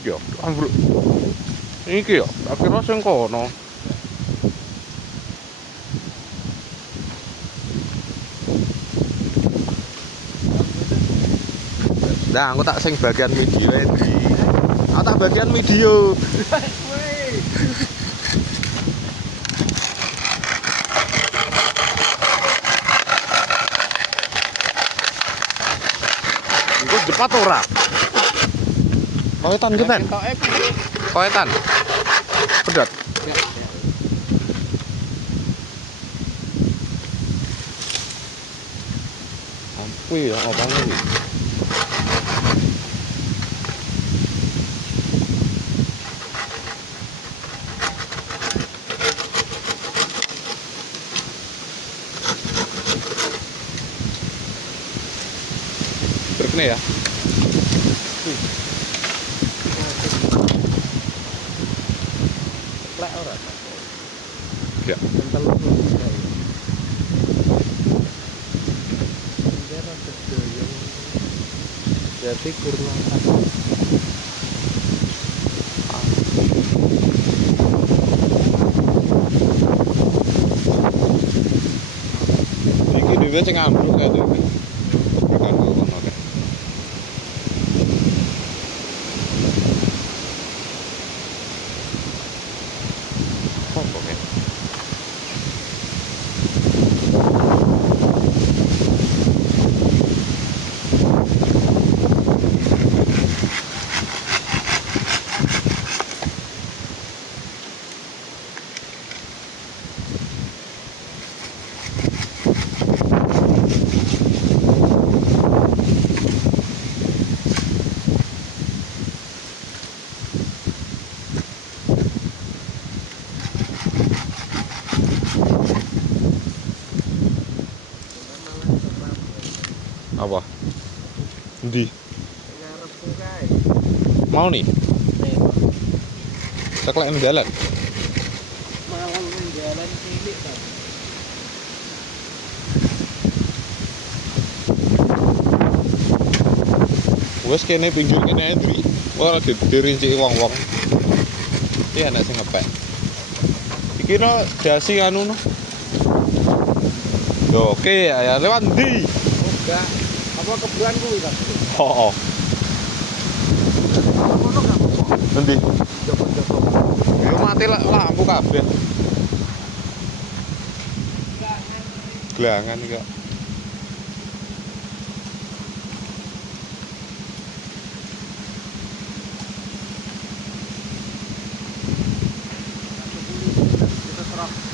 Yo, ambruk. Iki yo, tak kira sing kono. Nah, aku tak sing bagian video Edri. Aku tak bagian video. Iku cepat ora? Koetan genten. Koetan. Pedat. Ampun ya, apa ini? Berkene ya. Lek ora. Ya. Kental lu. Biar sedoyo. Jadi kurang Iki dhewe sing ambruk kae dhewe. Bukan kono kae. Apa kae? Apa? Endi? ngarepku kae. Mau nih? Ceklek jalan. Malang jalan cilik kan. Wes kene pinggir kene Edri. Ora dirinci wong-wong. Iki enak sing ngepek. Iki no dasi anu no. Yo, oke ya lewat ndi? Enggak. Apa kebuan kuwi kan? Oh. Ono gak kok? Endi? Joko-joko. Yo mati lampu kabeh. Gelangan kok.